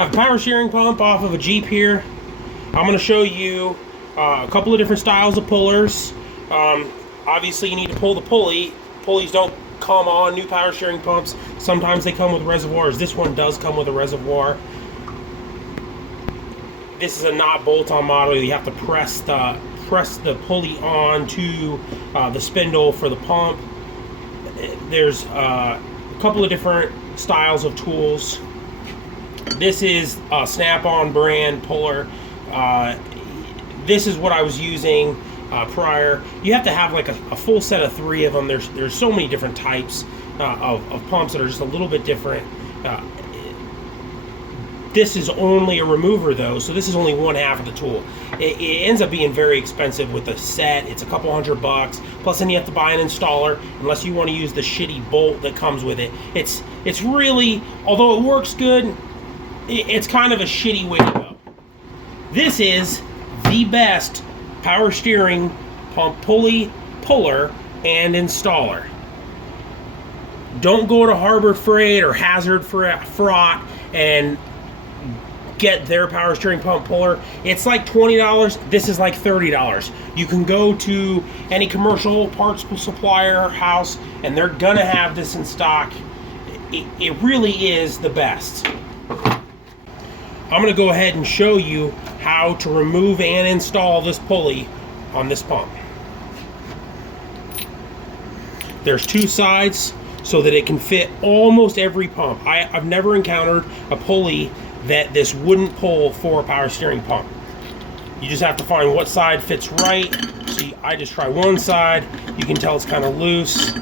I have a power steering pump off of a Jeep here. I'm going to show you a couple of different styles of pullers. Obviously you need to pull the pulley. Pulleys don't come on new power steering pumps. Sometimes they come with reservoirs. This one does come with a reservoir. This is a not bolt-on model. You have to press the pulley on to the spindle for the pump. There's a couple of different styles of tools. This is a Snap-on brand puller. This is what I was using prior. You have to have like a full set of 3 of them. There's so many different types of pumps that are just a little bit different. This is only a remover though, so this is only one half of the tool. It ends up being very expensive with the set. It's a couple $100, plus then you have to buy an installer unless you want to use the shitty bolt that comes with it. It's really, although it works good, it's kind of a shitty way to go. This is the best power steering pump pulley, puller, and installer. Don't go to Harbor Freight or Hazard Fraught and get their power steering pump puller. It's like $20. This is like $30. You can go to any commercial parts supplier house and they're gonna have this in stock. It really is the best. I'm gonna go ahead and show you how to remove and install this pulley on this pump. There's 2 sides so that it can fit almost every pump. I've never encountered a pulley that this wouldn't pull for a power steering pump. You just have to find what side fits right. See, I just try one side. You can tell it's kind of loose.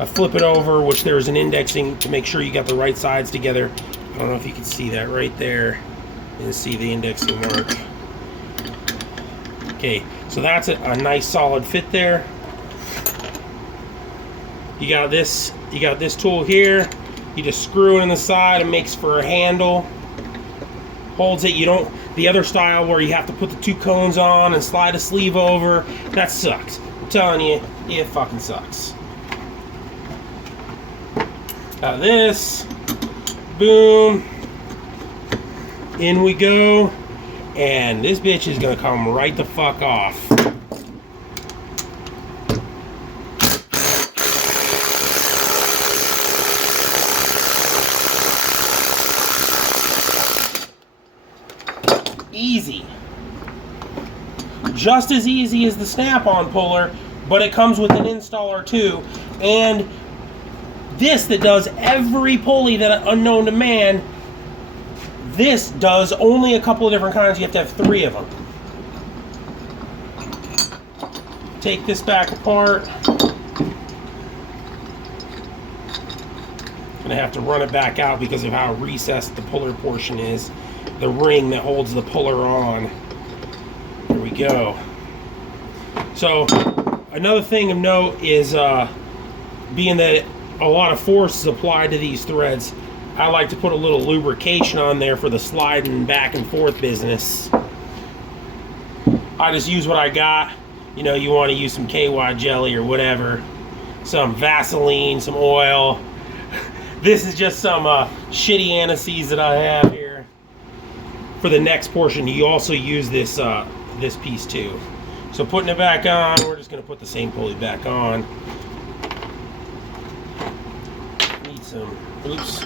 I flip it over, which there's an indexing to make sure you got the right sides together. I don't know if you can see that right there. And see the indexing mark. Okay, so that's a nice solid fit there. You got this tool here. You just screw it in the side. It makes for a handle. Holds it. You don't, the other style where you have to put the 2 cones on and slide a sleeve over, that sucks. I'm telling you, it fucking sucks. Got this. Boom. In we go. And this bitch is gonna come right the fuck off. Easy. Just as easy as the Snap-on puller, but it comes with an installer too. And this that does every pulley that unknown to man, this does only a couple of different kinds. You have to have 3 of them. Take this back apart. Gonna have to run it back out because of how recessed the puller portion is. The ring that holds the puller on. There we go. So another thing of note is being that a lot of force is applied to these threads, I like to put a little lubrication on there for the sliding back and forth business. I just use what I got. You know, you want to use some KY jelly or whatever, some Vaseline, some oil. This is just some shitty anise that I have here. For the next portion, you also use this this piece too. So putting it back on, we're just going to put the same pulley back on. Need some, oops,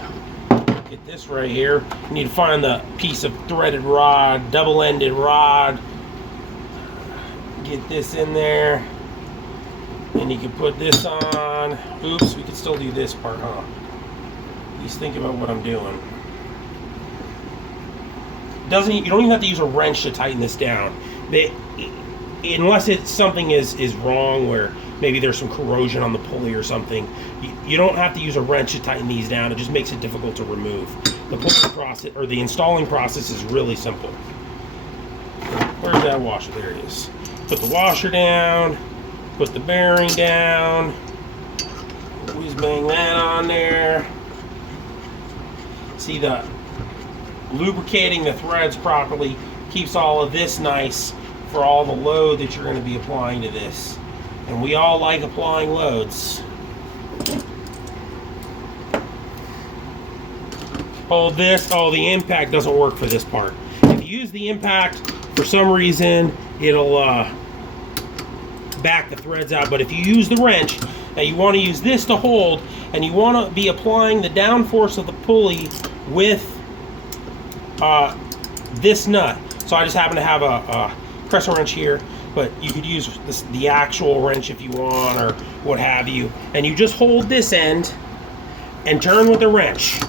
get this right here. You need to find the piece of threaded rod, double-ended rod. Get this in there. And you can put this on. Oops, we can still do this part, huh? At least think about what I'm doing. You don't even have to use a wrench to tighten this down. Unless it's something is wrong, where maybe there's some corrosion on the pulley or something, you don't have to use a wrench to tighten these down. It just makes it difficult to remove. The pulling process, or the installing process, is really simple. Where's that washer? There it is. Put the washer down, put the bearing down, always bang that on there. See, the lubricating the threads properly keeps all of this nice for all the load that you're going to be applying to this. And we all like applying loads. hold this. Oh, the impact doesn't work for this part. If you use the impact, for some reason, it'll back the threads out. But if you use the wrench, now you want to use this to hold, and you want to be applying the down force of the pulley with this nut. So I just happen to have a crescent wrench here, but you could use the actual wrench if you want, or what have you. And you just hold this end and turn with the wrench.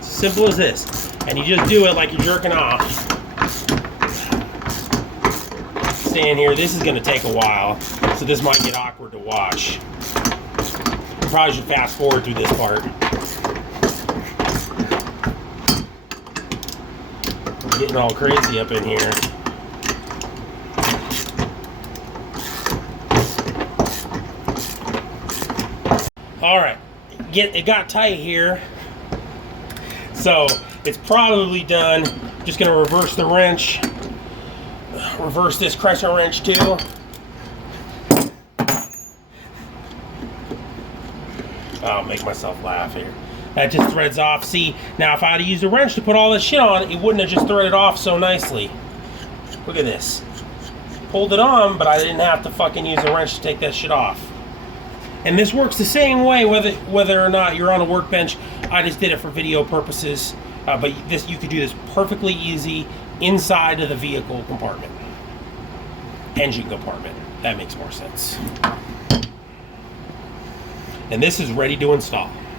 Simple as this. And you just do it like you're jerking off. Stand here. This is going to take a while, so this might get awkward to watch. You probably should fast forward through this part. I'm getting all crazy up in here. All right, it got tight here, so it's probably done. Just gonna reverse the wrench, reverse this crescent wrench too. I'll make myself laugh here. That just threads off. See, now if I had to use a wrench to put all this shit on, it wouldn't have just threaded off so nicely. Look at this. Pulled it on, but I didn't have to fucking use a wrench to take that shit off. And this works the same way whether or not you're on a workbench. I just did it for video purposes, but you could do this perfectly easy inside of the vehicle compartment, engine compartment. That makes more sense. And this is ready to install.